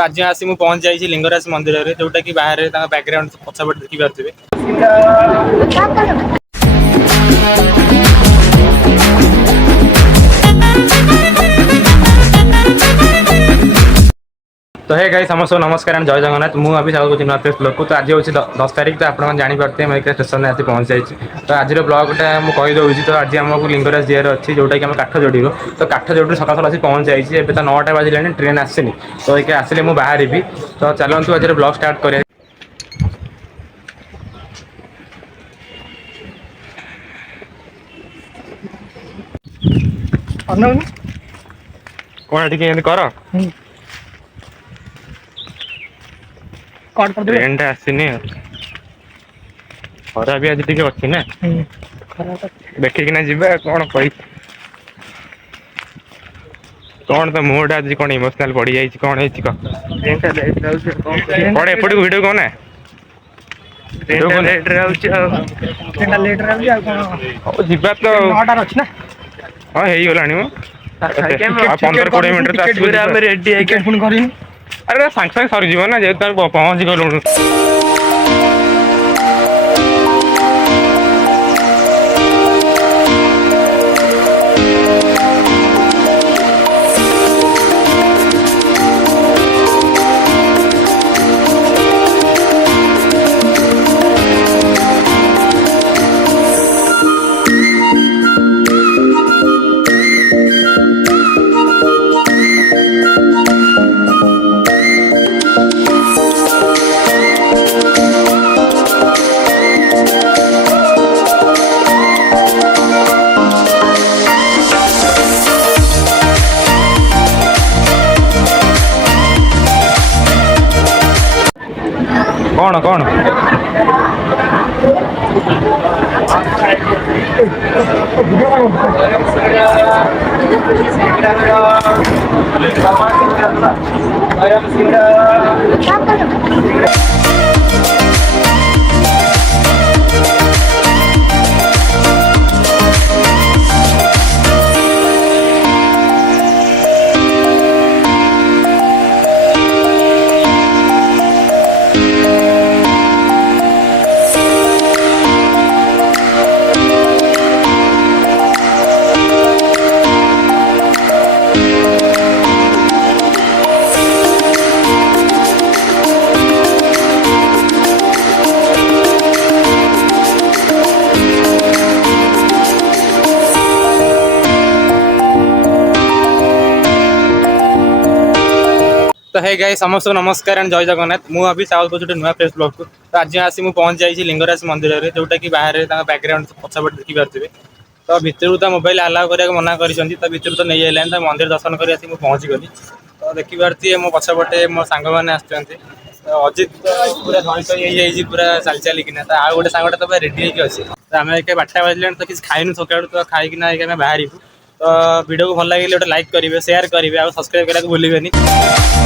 तो आज आसी मुझे पहुँच जाइए लिंगराज मंदिर में जोटा कि बाहर बैकग्राउंड पछपटे देखी पारे। तो हे गाइस समस्त नमस्कार जय जगन्नाथ मुझे अभी साउथ नॉर्थ ब्लॉग को। तो आज हूँ 10 तारीख तो आप जापारे मैं स्टेशन में आसी पहुँच जाइए। तो आज ब्लॉगटा मुझे कहीदे तो आज आमको लिंगराज जीआर अच्छी जोटा कि काठजोड़ी तो काठजोड़ी सकाल सकाल पहुँच जाइए। तो 9टा बाजिलानी ट्रेन आसनी तो ये आसिले मुझे बाहर तो चलतु आज ब्लॉग स्टार्ट करें। कौन टे कर ट्रेन टा आसनी खरा भी आज टे अच्छी ना देखिकिना जी कौन कही कौन तो मुहटा आज कौन इमोशनाल पड़ जाए कौन कौन एपट वीडियो कौन जीवा तो हाँ हो गला 15-20 मिनट अरे सांगे सांगे सरीज ना जेहतु पहुँची गलु। कौन कौन तो हे गाइस समस्त नमस्कार जय जगन्नाथ मुझे अभी साउथ पहुँचे नुआ प्लेस ब्लॉग को। तो आज आसी मुझे पहुँच जाइए लिंगराज मंदिर में जोटा कि बाहर बैकग्राउंड पछपटे देखी पारे। तो भितर तो मोबाइल अलाउ करने मना कर भितर तो नहीं आए तो मंदिर दर्शन कर पहुँची गली। तो देखिपारे मो पछपटे मो सांग मैंने आसुँच अजित पूरा धनी पूरा चली चलिकिना तो आउ गोटे सांगटा तो रेडी होगी अच्छे। तो आम एक 12टा बाजिलानी तो किसी खाइन सका तो खाईकिना बाहर। तो वीडियो को भल लगे गोटे लाइक करेंगे शेयर करेंगे और सब्सक्राइब करने को भूलें।